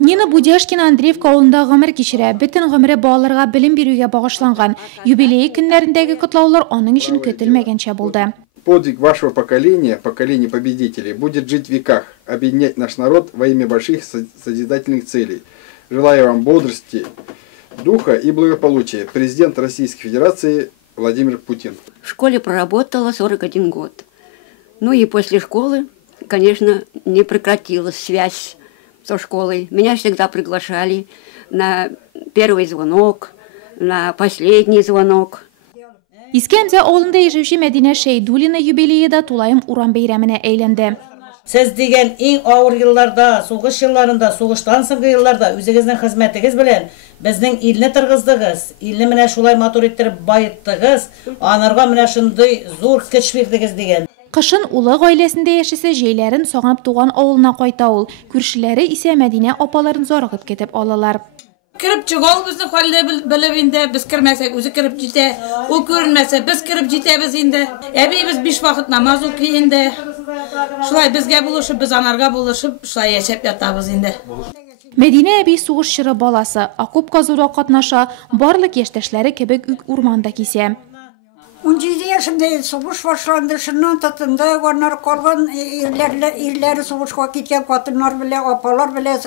Nina Budяшкина Андреевка авылында гомер кичерә. Бөтен гомере балаларга белем бирүгә багышланган. Юбилей көннәрендәге котлаулар аның өчен көтелмәгәнчә булды. Подвиг вашего поколения, поколения победителей, будет жить в веках, объединять наш народ во имя больших созидательных целей. Желаю вам бодрости, духа и благополучия. Президент Российской Федерации Владимир Путин. В школе проработала 41 год. Ну и после школы, конечно, не прекратилась связь со школой. Меня всегда приглашали на первый звонок, на последний звонок. Искемзе авылында яшәүче Мәдинә Шәйдуллина юбилейы да тулайым урам бәйрәменә әйләнде. Сез дигән иң авыр елларда, сугыш елларында, сугыштан соңгы елларда үзегезнең хезмәтегез белән безнең илне тыргыздыгыз, илне менә шулай матур иттереп байыттыгыз, анарга менә шундый зур көч бирдегез дигән. Кышын улы гаиләсендә яшәсә, җәйләрен сагынып туган авылына кайта ул. Күршеләре исә Мәдинә апаларын зарыгып кетеп алалар. Кіріп чығал біздің қалды біліп енді, біз кірмәсек, өзі кіріп жете, ол көрінмәсе, біз кіріп жетеміз енді. Әбей біз 5 вақыт намаз оқиынды. Шылай бізге болышып, біз анарға болышып, шылай яшап ятабыз енді. Мәдинә әбей сугыш чоры баласы, окоп казуда катнаша, барлык яшьтәшләре кебек үк урманда кисә. 17 yaşında suğuş başlandı, şundan tutunda onlar kalgan irleri suğuşa gitken kadınlar bile, apalar bile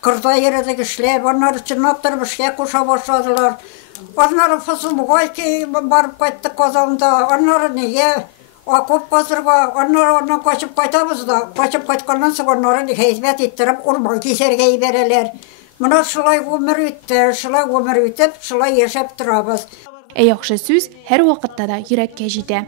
kırda yerde işleyip, onlar çınaktır bir şey kuşa başladılar. Onlar fısılmığa ki barıp kayıttık kazanında, onlar niye akop kazırga, onlar ondan kaçıp kaytamız da, kaçıp kaytkandan sonra onları hizmet ettirip urban kesergeyi verirler. Buna şılay ömür ütüp, şılay yaşap durabız. Яхшы сүз һәр вакытта да йөрәккә җитә.